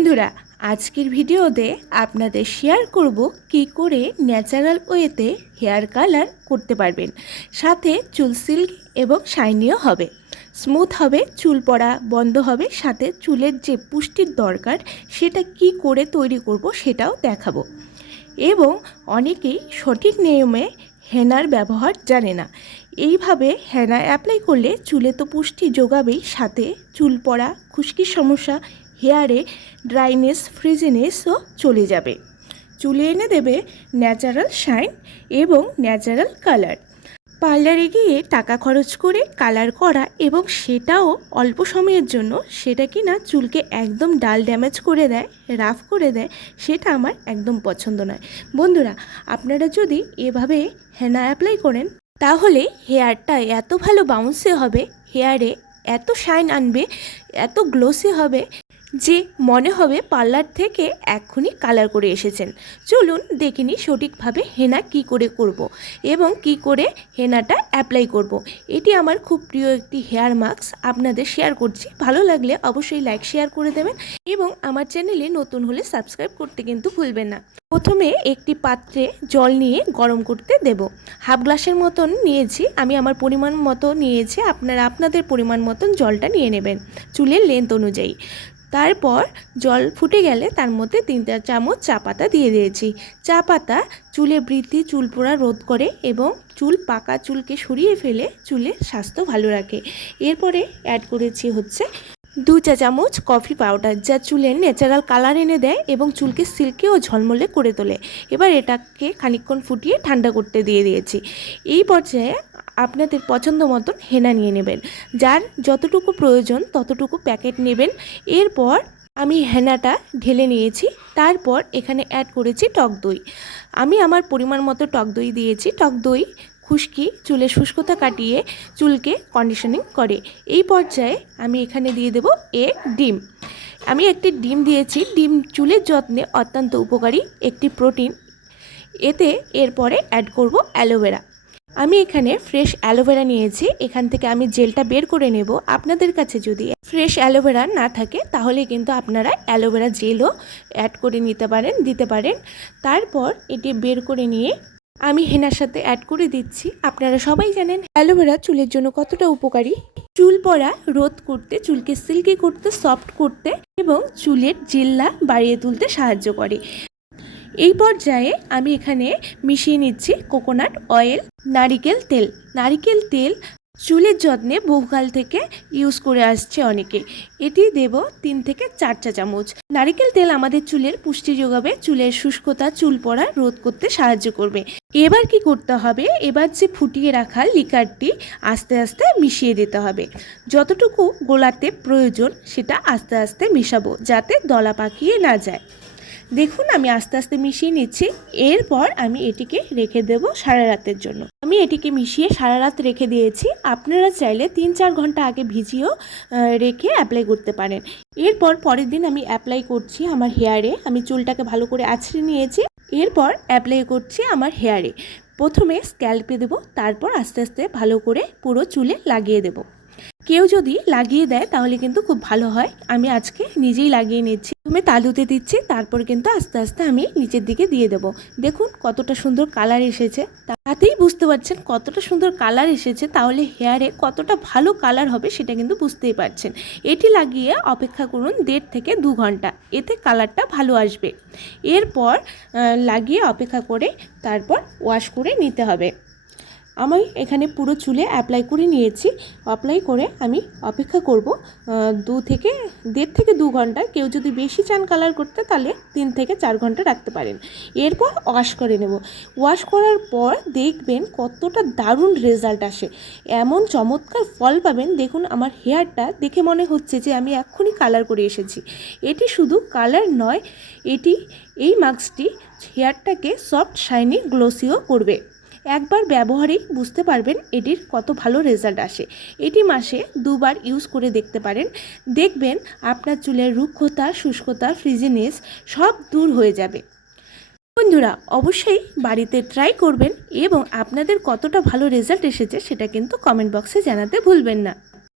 বন্ধুরা, আজকের ভিডিওতে আপনাদের শেয়ার করব কি করে ন্যাচারাল ওয়েতে হেয়ার কালার করতে পারবেন। সাথে চুল সিল্ক এবং শাইনিও হবে। স্মুথ হবে, চুল পড়া বন্ধ হবে, সাথে চুলের যে পুষ্টির দরকার, সেটা কি করে তৈরি করব সেটাও দেখাবো। এবং অনেকেই সঠিক নিয়মে হেনার ব্যবহার জানে না। এইভাবে হেনা অ্যাপ্লাই করলে চুলে তো পুষ্টি যোগাবেই, সাথে চুল পড়া, খুশকির সমস্যা হেয়ারে ড্রাইনেস ফ্রিজিনেসও চলে যাবে। চুলে এনে দেবে ন্যাচারাল শাইন এবং ন্যাচারাল কালার। পার্লারে গিয়ে টাকা খরচ করে কালার করা এবং সেটাও অল্প সময়ের জন্য, সেটা কি না চুলকে একদম ডাল ড্যামেজ করে দেয়, রাফ করে দেয়, সেটা আমার একদম পছন্দ নয়। বন্ধুরা, আপনারা যদি এভাবে হেনা অ্যাপ্লাই করেন, তাহলে হেয়ারটা এত ভালো বাউন্সে হবে, হেয়ারে এত শাইন আনবে, এত গ্লোসি হবে যে মনে হবে পার্লার থেকে এক্ষুনি কালার করে এসেছেন। চলুন দেখিনি সঠিকভাবে হেনা কি করে করব এবং কি করে হেনাটা অ্যাপ্লাই করব। এটি আমার খুব প্রিয় একটি হেয়ার মাস্ক আপনাদের শেয়ার করছি। ভালো লাগলে অবশ্যই লাইক শেয়ার করে দেবেন এবং আমার চ্যানেলে নতুন হলে সাবস্ক্রাইব করতে কিন্তু ভুলবেন না। প্রথমে একটি পাত্রে জল নিয়ে গরম করতে দেব। হাফ গ্লাসের মতন নিয়েছি, আমি আমার পরিমাণ মতো নিয়েছি, আপনারা আপনাদের পরিমাণ মতন জলটা নিয়ে নেবেন। চুলের লেন্থ অনুযায়ী। তারপর জল ফুটে গেলে তার মধ্যে তিন চার চামচ চা পাতা দিয়ে দিয়েছি। চা পাতা চুলে বৃদ্ধি, চুল পোড়া রোধ করে এবং চুল পাকা চুলকে সরিয়ে ফেলে চুলের স্বাস্থ্য ভালো রাখে। এরপরে অ্যাড করেছি হচ্ছে দু চা চামচ কফি পাউডার যা চুলের ন্যাচারাল কালার এনে দেয় এবং চুলকে সিল্কে ও ঝলমলে করে তোলে। এবার এটাকে খানিকক্ষণ ফুটিয়ে ঠান্ডা করতে দিয়ে দিয়েছি। এই পর্যায়ে আপনাদের পছন্দ মতন হেনা নিয়ে নেবেন। যার যতটুকু প্রয়োজন ততটুকু প্যাকেট নেবেন। এরপর আমি হেনাটা ঢেলে নিয়েছি। তারপর এখানে অ্যাড করেছি টক দই। আমি আমার পরিমাণ মতো টক দই দিয়েছি। টক দই খুশকি চুলে শুষ্কতা কাটিয়ে চুলকে কন্ডিশনিং করে। এই পর্যায়ে আমি এখানে দিয়ে দেব এক ডিম। আমি একটি ডিম দিয়েছি। ডিম চুলের যত্নে অত্যন্ত উপকারী একটি প্রোটিন। এতে এরপরে অ্যাড করব অ্যালোভেরা। আমি এখানে ফ্রেশ অ্যালোভেরা নিয়েছি। এখান থেকে আমি জেলটা বের করে নেব। আপনাদের কাছে যদি ফ্রেশ অ্যালোভেরা না থাকে, তাহলে কিন্তু আপনারা অ্যালোভেরা জেলও অ্যাড করে নিতে পারেন, দিতে পারেন। তারপর এটি বের করে নিয়ে আমি হেনার সাথে অ্যাড করে দিচ্ছি। আপনারা সবাই জানেন অ্যালোভেরা চুলের জন্য কতটা উপকারী। চুল পড়া রোধ করতে, চুলকে সিল্কি করতে সফট করতে এবং চুলের জেল্লা বাড়িয়ে তুলতে সাহায্য করে। এই পর্যায়ে আমি এখানে মিশিয়ে নিচ্ছি কোকোনাট অয়েল, নারিকেল তেল। নারিকেল তেল চুলের যত্নে বহুকাল থেকে ইউজ করে আসছে অনেকে। এটি দেব তিন থেকে চার চা চামচ। নারিকেল তেল আমাদের চুলের পুষ্টি যোগাবে, চুলের শুষ্কতা, চুল পড়া রোধ করতে সাহায্য করবে। এবার কি করতে হবে? এবার যে ফুটিয়ে রাখা লিকারটি আস্তে আস্তে মিশিয়ে দিতে হবে। যতটুকু গোলাতে প্রয়োজন সেটা আস্তে আস্তে মিশাবো, যাতে দলা পাকিয়ে না যায়। দেখুন, আমি আস্তে আস্তে মিশিয়ে নিচ্ছি। এরপর আমি এটিকে রেখে দেব সারা রাতের জন্য। আমি এটিকে মিশিয়ে সারা রাত রেখে দিয়েছি। আপনারা চাইলে তিন চার ঘণ্টা আগে ভিজিয়েও রেখে অ্যাপ্লাই করতে পারেন। এরপর পরের দিন আমি অ্যাপ্লাই করছি আমার হেয়ারে আমি চুলটাকে ভালো করে আছড়ে নিয়েছি। এরপর অ্যাপ্লাই করছি আমার হেয়ারে প্রথমে স্ক্যাল্পে দেবো। তারপর আস্তে আস্তে ভালো করে পুরো চুলে লাগিয়ে দেবো। কেউ যদি লাগিয়ে দেয়, তাহলে কিন্তু খুব ভালো হয়। আমি আজকে নিজেই লাগিয়ে নিচ্ছি। প্রথমে তালুতে দিচ্ছি, তারপর কিন্তু আস্তে আস্তে আমি নিচের দিকে দিয়ে দেব। দেখুন কতটা সুন্দর কালার এসেছে। তাতেই বুঝতে পারছেন কতটা সুন্দর কালার এসেছে, তাহলে হেয়ারে কতটা ভালো কালার হবে সেটা কিন্তু বুঝতেই পারছেন। এটি লাগিয়ে অপেক্ষা করুন দেড় থেকে দু ঘণ্টা, এতে কালারটা ভালো আসবে। এরপর লাগিয়ে অপেক্ষা করে তারপর ওয়াশ করে নিতে হবে। আমি এখানে পুরো চুলে অ্যাপ্লাই করে নিয়েছি। অ্যাপ্লাই করে আমি অপেক্ষা করব দু থেকে দেড় থেকে দু ঘণ্টা। কেউ যদি বেশি চান কালার করতে, তাহলে তিন থেকে চার ঘণ্টা রাখতে পারেন। এরপর ওয়াশ করে নেব। ওয়াশ করার পর দেখবেন কতটা দারুণ রেজাল্ট আসে। এমন চমৎকার ফল পাবেন। দেখুন আমার হেয়ারটা দেখে মনে হচ্ছে যে আমি এক্ষুনি কালার করে এসেছি। এটি শুধু কালার নয়, এটি, এই মাস্কটি হেয়ারটাকে সফট শাইনি গ্লোসিও করবে। একবার ব্যবহারেই বুঝতে পারবেন এটির কত ভালো রেজাল্ট আসে। এটি মাসে দুবার ইউজ করে দেখতে পারেন। দেখবেন আপনার চুলের রুক্ষতা, শুষ্কতা, ফ্রিজিনেস সব দূর হয়ে যাবে। বন্ধুরা, অবশ্যই বাড়িতে ট্রাই করবেন এবং আপনাদের কতটা ভালো রেজাল্ট এসেছে সেটা কিন্তু কমেন্ট বক্সে জানাতে ভুলবেন না।